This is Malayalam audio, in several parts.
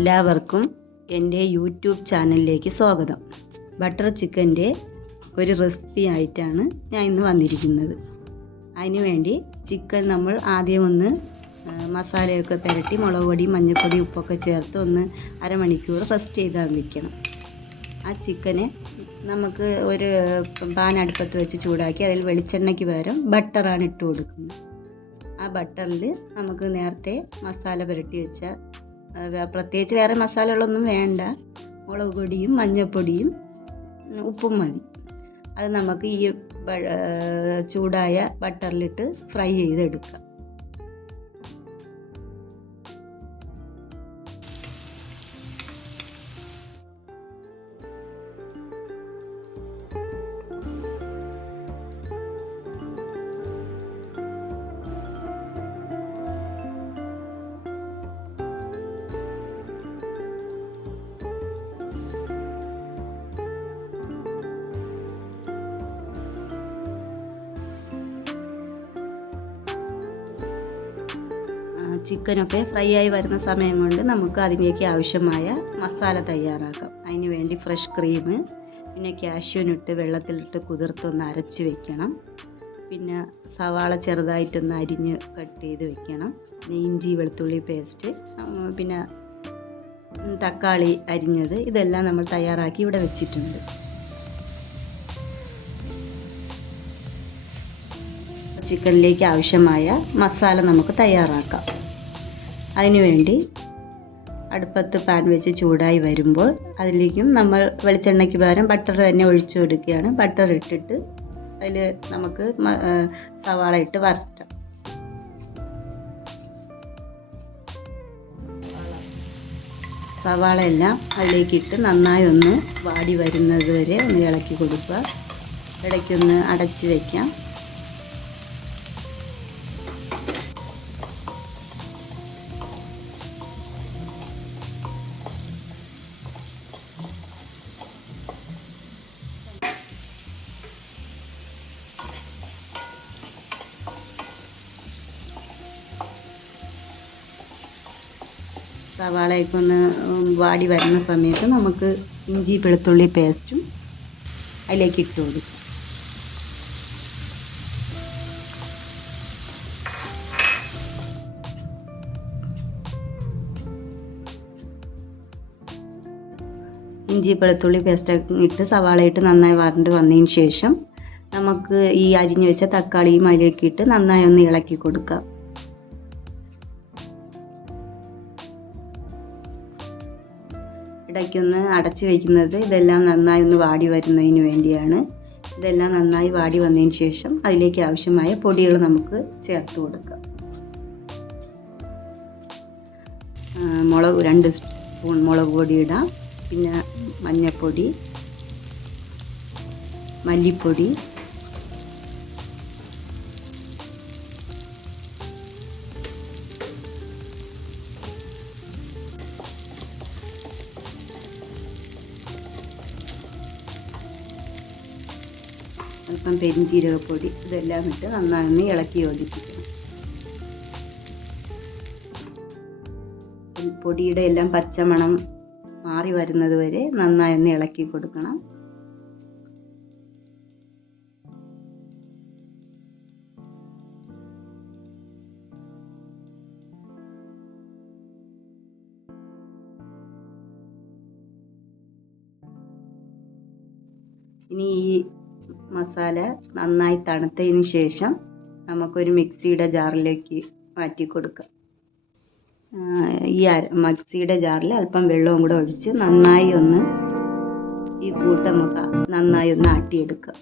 എല്ലാവർക്കും എന്റെ യൂട്യൂബ് ചാനലിലേക്ക് സ്വാഗതം. ബട്ടർ ചിക്കന്റെ ഒരു റെസിപ്പി ആയിട്ടാണ് ഞാൻ ഇന്ന് വന്നിരിക്കുന്നത്. അതിനുവേണ്ടി ചിക്കൻ നമ്മൾ ആദ്യം ഒന്ന് മസാലയൊക്കെ പുരട്ടി മുളക് പൊടി മഞ്ഞൾപ്പൊടി ഉപ്പൊക്കെ ചേർത്ത് ഒന്ന് അരമണിക്കൂർ റെസ്റ്റ് ചെയ്താൽ വെക്കണം ആ ചിക്കനെ നമുക്ക് ഒരു പാൻ അടുപ്പത്ത് വെച്ച് ചൂടാക്കി അതിൽ വെളിച്ചെണ്ണയ്ക്ക് പകരം ബട്ടറാണ് ഇട്ട് കൊടുക്കുന്നത്. ആ ബട്ടറിൽ നമുക്ക് നേരത്തെ മസാല പുരട്ടി വെച്ച പ്രത്യേകിച്ച് വേറെ മസാലകളൊന്നും വേണ്ട. മുളക് പൊടിയും മഞ്ഞൾപ്പൊടിയും ഉപ്പും മതി. അത് നമുക്ക് ഈ ചൂടായ ബട്ടറിലിട്ട് ഫ്രൈ ചെയ്തെടുക്കാം. ചിക്കനൊക്കെ ഫ്രൈ ആയി വരുന്ന സമയം കൊണ്ട് നമുക്ക് അതിലേക്ക് ആവശ്യമായ മസാല തയ്യാറാക്കാം. അതിന് വേണ്ടി ഫ്രഷ് ക്രീം പിന്നെ കാഷ്യൂനിട്ട് വെള്ളത്തിലിട്ട് കുതിർത്തൊന്ന് അരച്ച് വെക്കണം. പിന്നെ സവാള ചെറുതായിട്ടൊന്ന് അരിഞ്ഞ് കട്ട് ചെയ്ത് വെക്കണം. പിന്നെ ഇഞ്ചി വെളുത്തുള്ളി പേസ്റ്റ് പിന്നെ തക്കാളി അരിഞ്ഞത് ഇതെല്ലാം നമ്മൾ തയ്യാറാക്കി ഇവിടെ വെച്ചിട്ടുണ്ട്. ചിക്കനിലേക്ക് ആവശ്യമായ മസാല നമുക്ക് തയ്യാറാക്കാം. അതിനുവേണ്ടി അടുപ്പത്ത് പാൻ വെച്ച് ചൂടായി വരുമ്പോൾ അതിലേക്കും നമ്മൾ വെളിച്ചെണ്ണയ്ക്ക് പകരം ബട്ടർ തന്നെ ഒഴിച്ചു കൊടുക്കുകയാണ്. ബട്ടർ ഇട്ടിട്ട് അതിൽ നമുക്ക് സവാള ഇട്ട് വരട്ടാം സവാള എല്ലാം അതിലേക്കിട്ട് നന്നായി ഒന്ന് വാടി വരുന്നത് വരെ ഒന്ന് ഇളക്കി കൊടുക്കുക. ഇടയ്ക്കൊന്ന് അടച്ച് വയ്ക്കാം സവാളയൊക്കെ ഒന്ന് വാടി വരുന്ന സമയത്ത് നമുക്ക് ഇഞ്ചി വെളുത്തുള്ളി പേസ്റ്റും അതിലേക്ക് ഇട്ട് കൊടുക്കും. ഇഞ്ചി വെളുത്തുള്ളി പേസ്റ്റ് ഇട്ട് സവാള ഇട്ട് നന്നായി വരണ്ട് വന്നതിന് ശേഷം നമുക്ക് ഈ അരിഞ്ഞു വെച്ച തക്കാളിയും അതിലേക്ക് ഇട്ട് നന്നായി ഒന്ന് ഇളക്കി കൊടുക്കാം. ഇടയ്ക്കൊന്ന് അടച്ചു വയ്ക്കുന്നത് ഇതെല്ലാം നന്നായി ഒന്ന് വാടി വരുന്നതിന് വേണ്ടിയാണ്. ഇതെല്ലാം നന്നായി വാടി വന്നതിന് ശേഷം അതിലേക്ക് ആവശ്യമായ പൊടികൾ നമുക്ക് ചേർത്ത് കൊടുക്കാം. മുളക് രണ്ട് സ്പൂൺ മുളക് പൊടി ഇടാം. പിന്നെ മഞ്ഞൾപ്പൊടി മല്ലിപ്പൊടി അല്പം പെരിഞ്ചീരകപ്പൊടി ഇതെല്ലാം ഇട്ട് നന്നായി ഇളക്കി യോജിപ്പിക്കണം പൊടിയുടെ എല്ലാം പച്ചമണം മാറി വരുന്നത് വരെ നന്നായി ഒന്ന് ഇളക്കി കൊടുക്കണം. ഇനി ഈ മസാല നന്നായി തണുത്തതിന് ശേഷം നമുക്കൊരു മിക്സിയുടെ ജാറിലേക്ക് മാറ്റി കൊടുക്കാം. ഈ മിക്സിയുടെ ജാറിൽ അല്പം വെള്ളവും കൂടെ ഒഴിച്ച് നന്നായി ഒന്ന് ഈ കൂട്ട് നമുക്ക് നന്നായി ഒന്ന് ആട്ടിയെടുക്കാം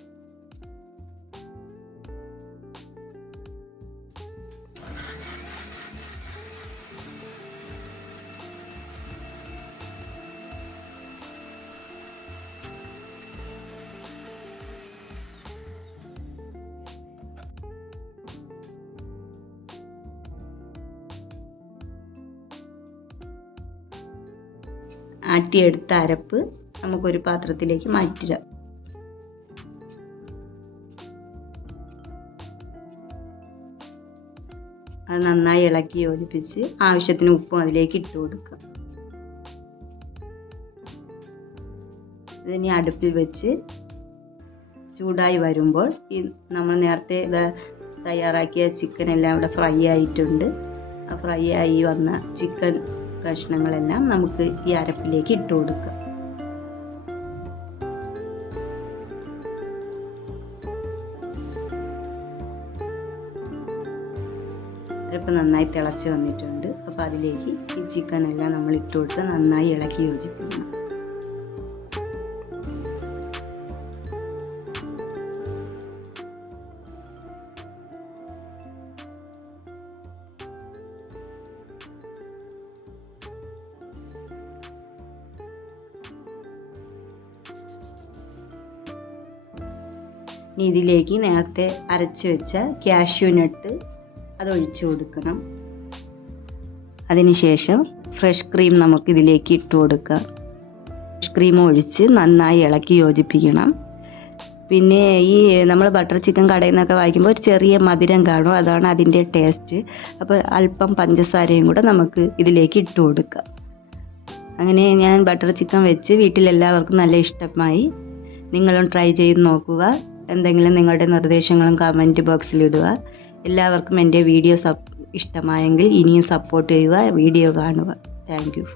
ആട്ടിയെടുത്ത അരപ്പ് നമുക്കൊരു പാത്രത്തിലേക്ക് മാറ്റുക അത് നന്നായി ഇളക്കി യോജിപ്പിച്ച് ആവശ്യത്തിന് ഉപ്പും അതിലേക്ക് ഇട്ട് കൊടുക്കുക. ഇതിനി അടുപ്പിൽ വെച്ച് ചൂടായി വരുമ്പോൾ ഈ നമ്മൾ നേരത്തെ തയ്യാറാക്കിയ ചിക്കൻ എല്ലാം ഇവിടെ ഫ്രൈ ആയിട്ടുണ്ട്. ആ ഫ്രൈ ആയി വന്ന ചിക്കൻ കഷ്ണങ്ങളെല്ലാം നമുക്ക് ഈ അരപ്പിലേക്ക് ഇട്ട് കൊടുക്കാം. അരപ്പ് നന്നായി തിളച്ച് വന്നിട്ടുണ്ട്. അപ്പോൾ അതിലേക്ക് ഈ ചിക്കനെല്ലാം നമ്മൾ ഇട്ട് കൊടുത്ത് നന്നായി ഇളക്കി യോജിപ്പിക്കണം. ഇതിലേക്ക് നേരത്തെ അരച്ച് വെച്ച ക്യാഷ്യൂ നട്ട് അത് ഒഴിച്ചു കൊടുക്കണം. അതിനുശേഷം ഫ്രഷ് ക്രീം നമുക്ക് ഇതിലേക്ക് ഇട്ട് കൊടുക്കാം. ഫ്രഷ് ക്രീം ഒഴിച്ച് നന്നായി ഇളക്കി യോജിപ്പിക്കണം. പിന്നെ ഈ നമ്മൾ ബട്ടർ ചിക്കൻ കടയിൽ നിന്നൊക്കെ വാങ്ങിക്കുമ്പോൾ ഒരു ചെറിയ മധുരം കാണും. അതാണ് അതിന്റെ ടേസ്റ്റ് അപ്പോൾ അല്പം പഞ്ചസാരയും കൂടെ നമുക്ക് ഇതിലേക്ക് ഇട്ട് കൊടുക്കാം. അങ്ങനെ ഞാൻ ബട്ടർ ചിക്കൻ വെച്ച് വീട്ടിലെല്ലാവർക്കും നല്ല ഇഷ്ടമായി. നിങ്ങളും ട്രൈ ചെയ്ത് നോക്കുക. എന്തെങ്കിലും നിങ്ങളുടെ നിർദ്ദേശങ്ങളും കമന്റ് ബോക്സിൽ ഇടുക. എല്ലാവർക്കും എന്റെ വീഡിയോ സപ് ഇഷ്ടമായെങ്കിൽ ഇനിയും സപ്പോർട്ട് ചെയ്യുക വീഡിയോ കാണുക. Thank you